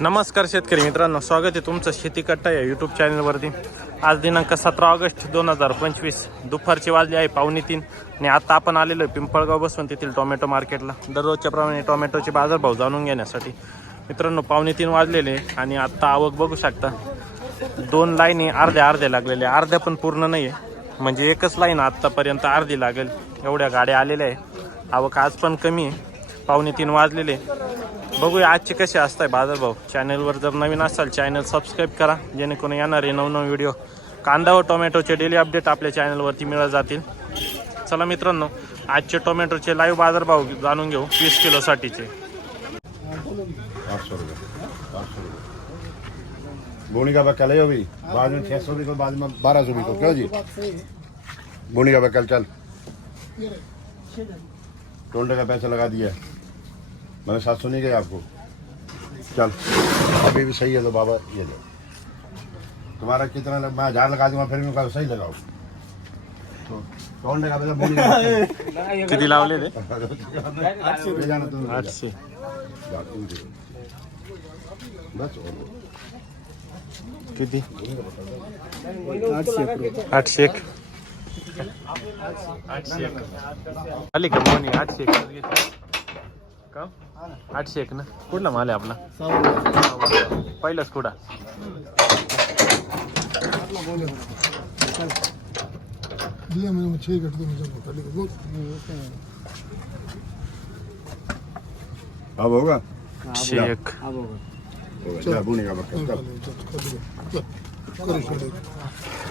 नमस्कार शेतकरी मित्रांनो स्वागत आहे तुमचं शेती कट्टा या यूट्यूब चॅनलवरती आज दिनांक सतरा ऑगस्ट दोन हजार पंचवीस. दुपारची वाजली आहे पावणे तीन आणि आता आपण आलेलो आहे पिंपळगाव बसून तेथील टोमॅटो मार्केटला. दररोजच्या प्रमाणे टोमॅटोचे बाजारभाव जाणून घेण्यासाठी. मित्रांनो पावणे तीन वाजलेले आणि आत्ता आवक बघू शकता. दोन लाईनी अर्ध्या अर्ध्या लागलेल्या अर्ध्या पण पूर्ण नाही आहे म्हणजे एकच लाईन आत्तापर्यंत अर्धी लागेल. एवढ्या गाड्या आलेल्या आहे. आवक आज पण कमी आहे. पावणे तीन वाजलेले बघूया आजचे कसे असताय बाजारभाव चॅनलवर जर नवीन असाल चॅनल सबस्क्राईब करा. जेणेकरून येणारे नवनवीन व्हिडिओ कांदा व टोमॅटोचे डेली अपडेट आपल्या चॅनलवरती मिळत जातील. चला मित्रांनो आजचे टोमॅटोचे लाईव्ह बाजारभाव जाणून घेऊ. वीस किलोसाठीचे आठ सौ रुपये. बोनी का है अभी बाद में सौ भी को बाद में बारह सौ भी को क्यों जी? बोनी का चल. टोंडे का पैसा लगा दिया? मैंने सात सौ नहीं गया आपको। चल अभी भी सही है तो बाबा ये लो। तुम्हारा कितना लग, मैं हजार लगा दूंगा फिर भी कहा सही लगाओ। तो टोंडे का पैसा बोनी का बक्कल। किती लावले ते ले जाना तुम। ले जा। आठशे जा, तुम दे दो। बस और लो। किती आठशे एक। आठशे एक। आली का मोनी आठशे एक। घेतली. आठशे एक ना? कुठला माल आहे आपला? पहिलाच कुठा? आठशे एक. का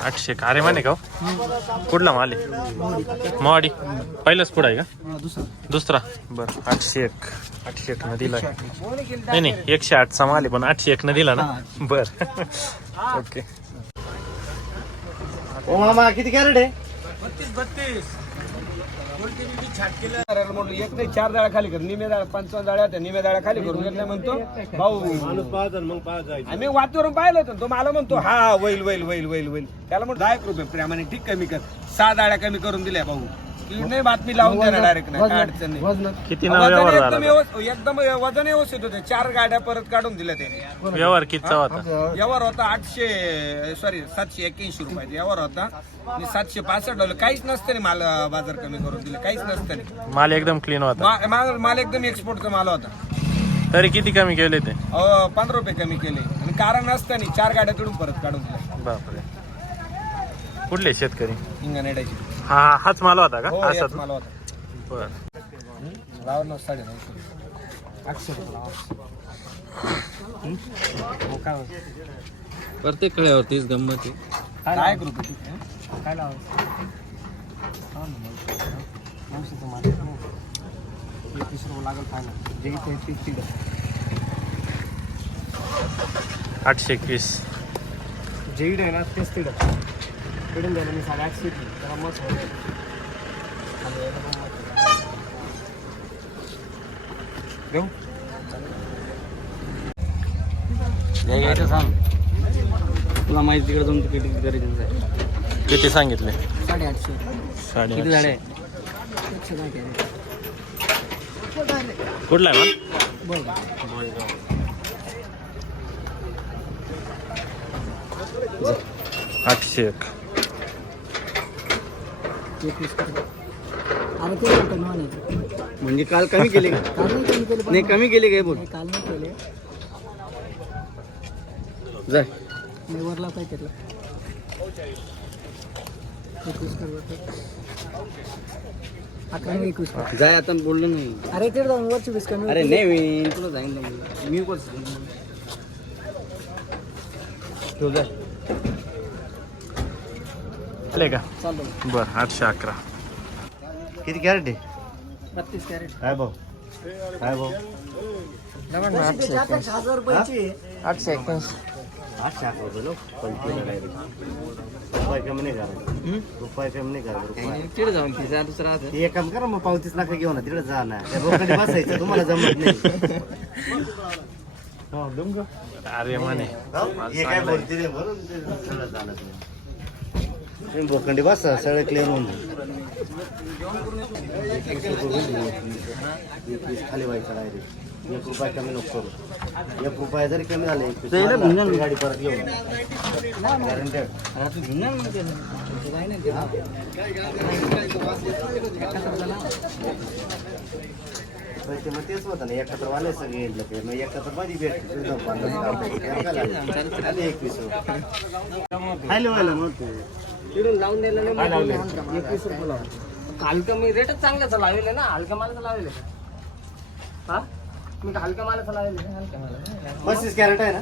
आठशे एक. अरे माने का हो? कुठला माल आहे? मोवाडी. पहिलाच पुढा आहे का? दुसरा. बर आठशे एक. आठशे एक न दिला नाही नाही एकशे आठचा माल आहे पण आठशे एक न दिला ना? बर. ओके. ओ मामा किती कॅरेट आहे? एक नाही चार जाळ्या खाली कर निमे जाळ्या पंचावन्न जाळ्या त्या निमे जाळ्या खाली करून. घेतल्या म्हणतो भाऊ आम्ही वातावरण पाहिलं होतं तो मला म्हणतो हा हा, वैल वैल वैल वैल वैल. त्याला म्हणतो दहा एक रुपये प्रेमाने ठीक कमी कर. सहा जाळ्या कमी करून दिल्या भाऊ. नाही बातमी लावून द्या डायरेक्ट नाही काय अडचण नाही. किती नाव वजन व्यवहार एकदम झाला? व्यवस्थित एकदम वजन व्यवस्थित होते. चार गाड्या परत काढून दिल्या ते व्यवहार कितीचा होता? यावर होता आठशे सॉरी सातशे एक्क्याऐंशी रुपयाचा. यावर होता. आणि सातशे पासष्ट डॉलर. काहीच नसतं माल बाजार कमी करून दिले. काहीच नसतं माल एकदम क्लीन होता. मा- माल माल एकदम एक्सपोर्टचा माल होता. तरी किती कमी केले ते? पंधरा रुपये कमी केले. आणि कारण नसतं चार गाड्या तिडून परत काढून दिल्या. बापरे. कुठले शेतकरी? हिंगणेड्याची. हा हाच माल होता का? हो माल होता. बर. लावा साडे नऊशे आठशे रुपये लावा. हो, काय होतं? प्रत्येक कळ्यावरतीच गंमत आहे. रुपये ठीक आहे. काय लावायचं हा ना, नऊशे. नऊशेचं माल आहे. ना. एकवीस रुपये लागेल फायनल जे इथे आहे तीस तिथं आठशे एकवीस. जे आहे ना तेच तिथं तिथून द्यायला मी साडे आठशे घेतली. त्याला मस्त. देऊ घ्यायचं सांग. तुला माहिती तिकडे जाऊन किती गरजेचं आहे. किती सांगितले? साडेआठशे साडे किती झाडे? कुठला आहे माल आठशे एक. म्हणजे काल कमी केले. का नाही कमी केले काय बोल. काल नाही केले. जाय. निवडला काय त्यातला एकवीस करू. अकरा आणि एकवीस करू. जाय आता बोललो नाही. अरे ते जाऊन वरची वीस कमी अरे नाही मी तुला सांगितलं मी. मी कोण ठेव जाय. आले का? बर आठशे अकरा. किती कॅरेट आहे? बत्तीस कॅरेट. काय भाऊ काय भाऊ हजार रुपयाची आठशे एक्क्याऐंशी. आठशे अकरा रुपये लो रुपये कमी नाही करा रुपये कमी नाही करा तिकडे जाऊन तिचा दुसरा एक काम करा मग पावतीच नका घेऊ ना तिकडे जा ना. रोकडे बसायचं तुम्हाला जमत नाही. अरे माने. हे? काय बोलते रे म्हणून ते सगळं झालं ते. बोखंडी बसा सगळं क्लिअर होऊन. खाली व्हायचं डायरेक्ट एक रुपया कमी नको करू. एक रुपया जरी कमी झाले गाडी परत घेऊन. पैसे मग तेच होतं ना एकत्र वाले सगळे येतलं ते. मग एकत्रमध्ये भेटते आले एक पिस खायला व्हायला मग ते तिकडून लावून द्यायला नाही म्हणतो. एकवीस रुपये लावा हलका मी रेटच चांगल्याचा लावेल ना हलका मालाचा लावेल हा? मी हलका मालाचा लावेल हलका माला पस्तीस कॅरेट आहे ना?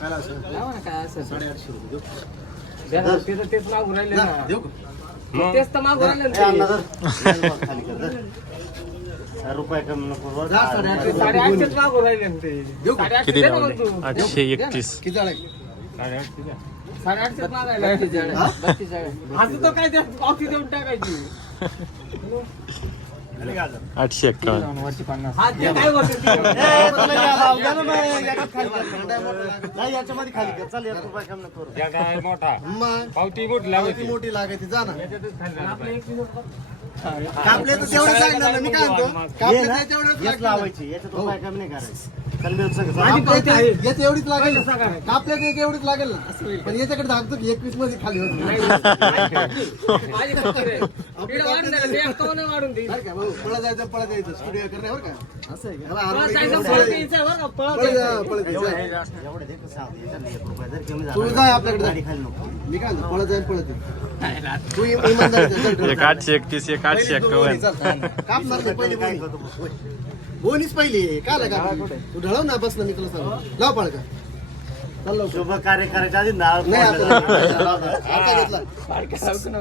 लावा ना काय असं साडेआठशे रुपये ते तर तेच मागून राहिले ना. तेच तर मागून राहिले ए, अण्णा ना धर. खाली कर, धर. चार रुपये कमी नको बरं. ते. साडेआठशेच मागून राहिले ना ते साडेआठशे किती दे ना लावले? मग तू. आठशे एकतीस. साडेआठशेच मागायला असं तो काय ते पावती देऊन टाकायची? आठशे एक्कावन्न. हा ते काय होतं ते? ए, तुला या लाव, या ना मग, याच्यात खाली कर. नाही, याच्यामध्ये खाली कर. चल, एक रुपया कमी नको. करू. पावती मोठी लागायची. जा ना. आपलं एक किलो कापले तर तेवढं सांगणार ना, मी काय म्हणतो कापले तर तेवढं हेच लावायची याच्यात कमी नाही करायचं. याच एवढीच लागेल ना. कापल्यात एक एवढीच लागेल ना पण याच्याकडे धाकतो की एकवीसमध्ये खाली होत नाही. माझी खात्री आहे. इकडे वाढून द्यायला, ते एकावन्न वाढून देईल. बरं का भाऊ पळत जायचं पळत स्टुडिओ बरं का असं आहे जायचं, घेऊन पळत पळत यायचं, बरं का, पळत पळत यायचं. जा, पळत एवढं यायचं. हे जास्त- एवढं दे कसं सांगते, याच्यात नाही, एक रुपया जरी कमी झाला तू जाय आपल्याकडे जा. गाडी खाली नको मी काय म्हणतो पळत जाईल पळत ये. तू इम- इमानदारीचं चल, चल, एक. आठशे एकतीस एक आठशे एक्कावन्न चल. कापणार नाही पहिली काय बोनी. करतो? बोनीच पहिली. काय लागा तू ढळव ना बस ना मी तुला सांगतो. लाव पळ का चल लवकर. शुभ कार्य करायच्या आधी नाव नाही आता काढलं. आता घेतला.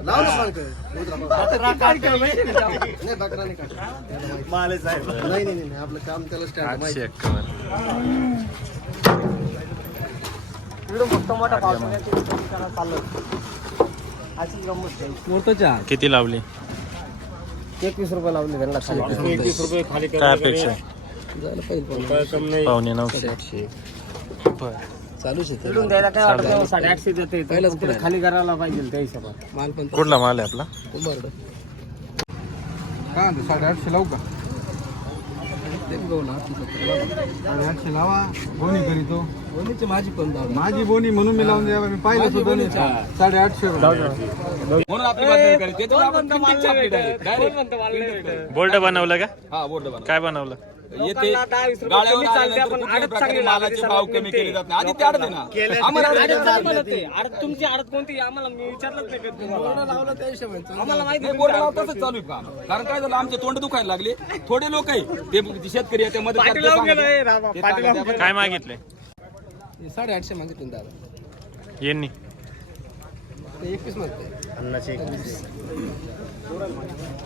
लाव ना पळ का उतरा पळ. नाही बकरा नाही काढ. माले साहेब. नाही नाही नाही आपलं काम त्याला स्टँड आठशे माहिती. एक्कावन्न इकडून फक्त मोठा पाऊस आहे. किती लावली? एकवीस रुपये लावले त्यांना खाली. काय अपेक्षा? जायला पाहिजे पावणे नऊशे. द्यायला काय वाटत नाही, साडेआठशे देते तिकडे खाली करायला पाहिजे त्या हिशोबात माल पण कुठला माल आहे आपला? काय म्हणतो साडेआठशे लावू का? साडेआठशे लावा बोनी करीतो माझी पण माझी बोनी म्हणून मी लावून द्यावा मी पाहिलं होतं दोन्ही. साडेआठशे रुपये. म्हणून आपली बातमी करायची. त्याच्यावर आपण किती छापली direct. Direct. बोल्ट बनवलं का? हा बोर्ड बनव काय बनवलं? येते. गाड्यावर आल्यानंतर कुठल्याही प्रकारे मालाचे भाव कमी केले जात नाही. आधी ते ना. आम्हाला आडत तुमची आडत कोणती आम्हाला मी विचारलंच नाही कधी तुम्हाला. लावलं त्या हिशोबाने. आम्हाला माहिती नाही, बोर्ड लावून तसंच चालू आहे काम. कारण काय झालं आमचे तोंड दुखायला लागले. थोडे लोक आहे. ते शेतकरी आहे ते मदत पाटील करतात, लावून गेलं, सांगतात. ए, रामा, ते पाटील सांगतात, लावून काय मागितले? साडेआठशे मागितले दादा. यांनी. एकवीस मागते.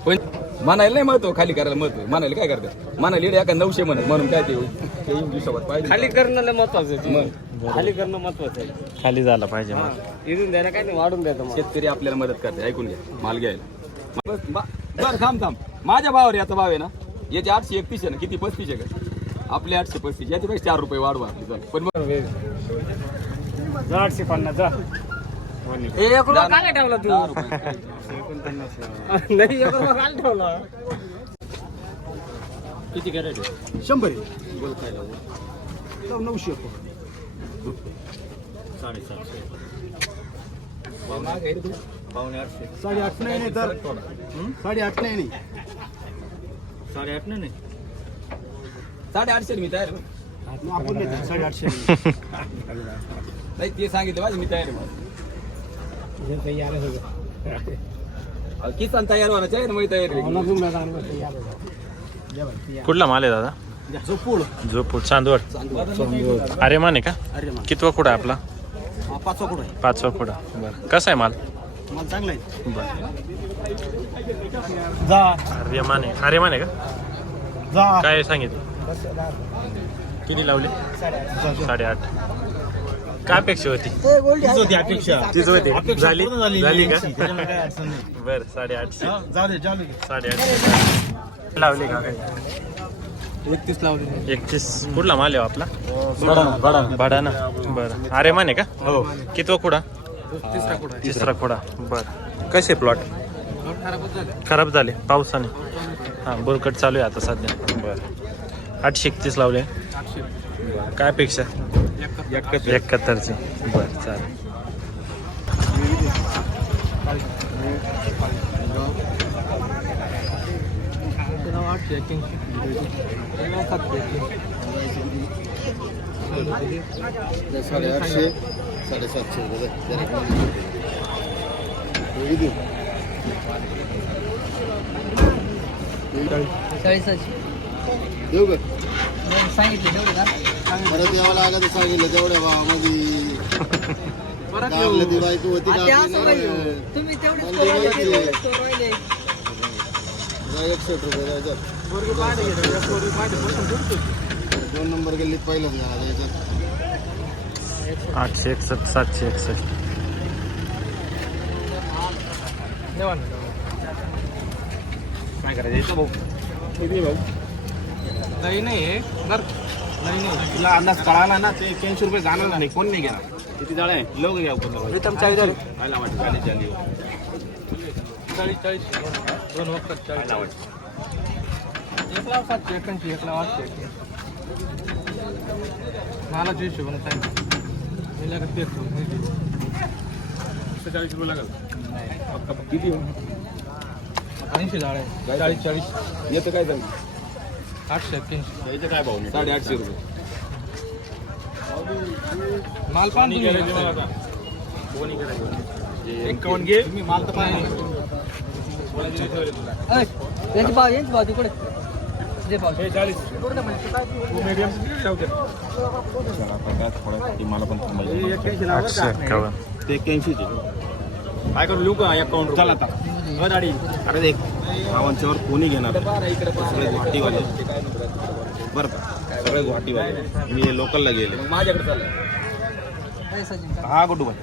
पण म्हणायला नाही महत्त्व खाली करायला महत्त्व. म्हणायला काय करतात? म्हणायला इकडे एका नऊशे म्हणत म्हणून काय ते ते पाहिजे. खाली करणं लय महत्वाचं आहे. खाली करणं महत्वाचं आहे. खाली झाला पाहिजे मग. इथून द्यायला काय नाही वाढून द्यायचं मग शेतकरी आपल्याला मदत करते ऐकून घ्या. माल घ्यायला. बस बा- बरं थांब थांब. माझ्या भावावर याचा भाव आहे ना याचे आठशे एकतीस आहे ना किती? पस्तीस आहे का? आपले आठशे पस्तीस याच्यापेक्षा चार रुपये वाढवा आपली चल पण बरं आठशे पन्नास जा. एक रुपया काय ठेवला तू. नाही एक रुपया काय ठेवला. शंभर आहे. लाव नऊशे साडेआठ नाही नाही तर साडेआठ नाही नाही. साडेआठशे मी तयार. आपण नाही साडेआठशे नाही ते सांगितलं माझं मी तयार आहे माझं. अहो, किसान तयार व्हायचं आहे ना मी तयार आहे कुठला माल आहे दादा? झोपूड झोपूट चांदवड. अरे माने का? कितवा कुडा आहे आपला? पाचवा कुठं? आहे पाचवा कुडा बरं. कसा आहे माल? मला चांगला आहे बरं. जा अरे माने. अरे माने का? जा काय सांगितलं? किती लावले? साडेआठ. काय अपेक्षा होती? होती अपेक्षा. तीच होती. झाली? झाली. का? काय अडचण नाही. बर साडेआठशे. जाऊ दे जाऊ दे साडेआठशे. लावले का? काय एकतीस लावले. एकतीस. कुठला माल आहे हो आपला? भाडा ना बरं. अरे माने का? हो. कितवा कुडा तिसरा कुठं तिसरा कुडा बरं. कसे प्लॉट खराब झाले. पावसाने. हां बोरकट चालू आहे आता सध्या. बरं. आठशे एकतीस लावले. काय अपेक्षा? एकाहत्तरची. बरं चालेल. साडेआठशे साडेसातशे देऊ का? परत यावं लागत सांगितलं तेवढ्या भावामध्ये आपल्या ती बायको होती आपली? तुम्ही. जा रुपये द्यायच्यात. दोन नंबर गेली घ्या द्यायच्यात आठशे एकसष्ट सातशे एकसष्ट. काय करायचं? भाऊ किती भाऊ? नाही नाही बर. नाही नाही. तुला अंदाज कळाला ना ते एक्क्याऐंशी रुपये जाणार नाही कोण नाही घेणार. किती जाळ आहे? लोक घ्या प्रीतम चाळीस खायला वाटतं चाळीस झाली. चाळीस चाळीस. दोन वक्त चाळीस. वाटतं. एक लाख सातशे एकाऐंशी एक लाख आठशे. मला तीस हिशोबाने सांगितलं चाळीस. रुपये लागेल. किती ऐंशी झाड आहे. चाळीस चाळीस. येतं काय चालू आठशे एक्क्याऐंशी यायचं काय भाऊ साडे आठशे रुपये माल पाणी एकावन्न घे तुम्ही माल तर यांची भाव यांची भाव तिकडे दे भाव चाळीस मला पण आठशे एक्कावन्न ते एक्क्याऐंशीचे काय करू लिहू का अकाउंट चला आता। दाढी अरे देख। गावांच्यावर कोणी घेणार सगळे गुवाहाटीवाले. बरं का? सगळे गुवाहाटीवाले. मी लोकलला गेले. माझ्याकडे चाललं हा गुड्डू भाई.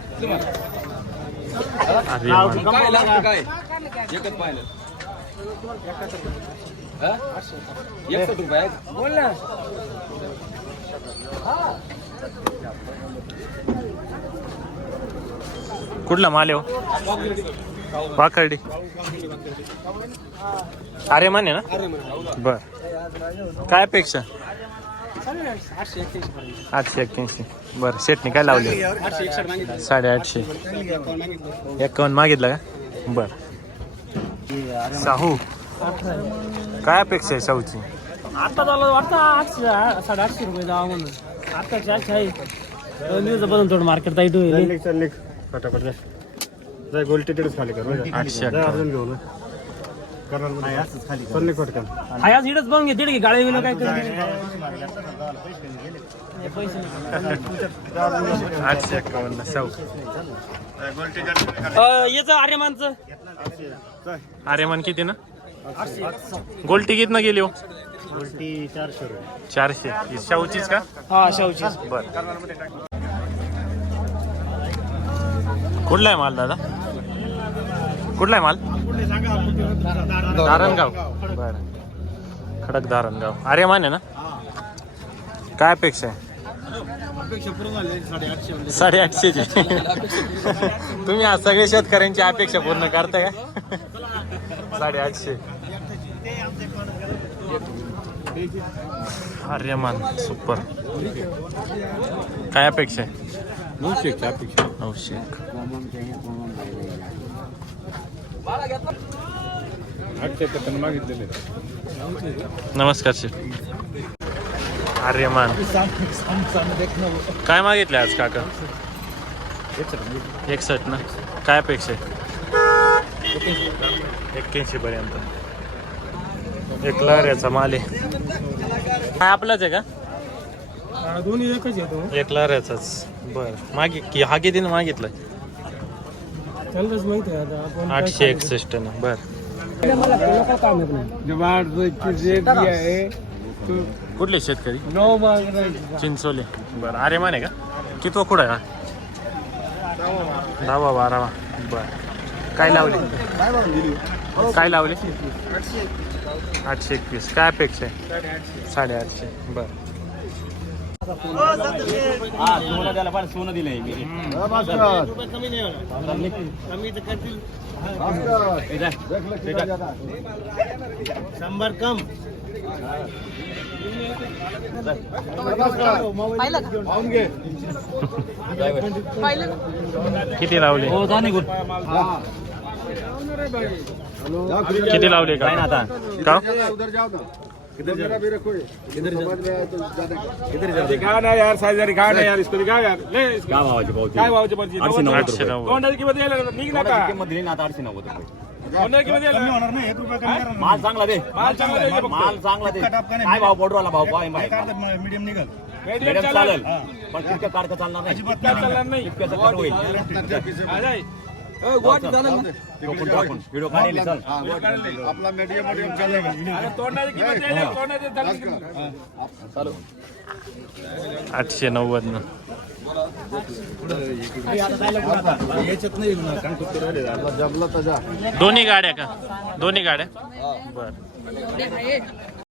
काय लागतं काय? एकच पाहिलं. एकसष्ट रुपये आहेत. बोल ना. कुठला माल हो? वाकर्डी. अरे माने ना? बर. काय अपेक्षा? आठशे एक्क्याऐंशी. बरं सेटने काय लावले? साडेआठशे. एकावन्न मागितलं का? बर. साहू काय अपेक्षा आहे साहूची? आता झालं वाटतं आठशे साडेआठशे रुपये जावा म्हणून. आता चारशे आहे. न्यूज बदल थोडं मार्केट ताईट होईल. आठशे अठ्ठावन्न हाय आज इडच बघून घे दीड घे गाडी विला काय करते? पैसे आठशे एक्कावन्न साहू याचं आर्यमानचं. आर्यमान किती ना? गोल तिकीट न गेली हो. चारशे ही शाहूचीच का? हा शाहूची बर. कुठला आहे माल दादा? कुठला आहे माल? धारणगाव बर. खडक धारणगाव अरे माने ना? काय अपेक्षा आहे? साडेआठशेची. तुम्ही आज सगळे शेतकऱ्यांची अपेक्षा पूर्ण करताय का? साडेआठशे. आर्यमान सुपर. काय अपेक्षा आहे? नऊशे अपेक्षा. नऊशे एक. आठशे एकाहत्तर मागितलेले नमस्कार शेठ आर्यमान. काय मागितले आज काका? एकसष्ट ना? काय अपेक्षा आहे? एक्क्याऐंशी पर्यंत. एक लहऱ्याचा माल आहे. काय आपलाच आहे का? दोन्ही एकच येतो एक लहऱ्याचाच बर. मागे की हा किती मागितलं त्यांनाच माहिती आहे आता. आपण आठशे एकसष्ट ना बर. मला लोकल काम येत नाही आहे कुठले शेतकरी? चिंचोले. बरं अरे माने का? कितवा कुठं आहे हा? दहावा बारावा. बर. काय लावले? काय लावले? आठशे एकवीस. काय अपेक्षा आहे? साडेआठशे. बर. हा सोनं द्यायला पाहिजे सोनं दिलंय मी हा, शंभर कम किती लावले किती लावले का का दिखा ना यार साइज दिखा ना यार इसको दिखा यार। ले इसको। काय भावाची पावती काय भावाची पावती आठशे नव्वद तोंडाची किंमत द्यायला निघ ना का किंमत दिली ना आता आठशे नव्वद तोंडाची किंमत द्यायला माल चांगला दे। माल चांगला द्यायचा फक्त. माल चांगला दे। काय भाव पडू आला भाव? पाय मीडियम मीडियम चालेल। चालेल. पण तितकं काढता चालणार नाही. काय चालणार नाही. तितक्याचं कट होईल. हा, आपला मीडियम मीडियम. आठशे नव्वद न. दोन्ही गाड्या का? दोन्ही गाड्या? बर.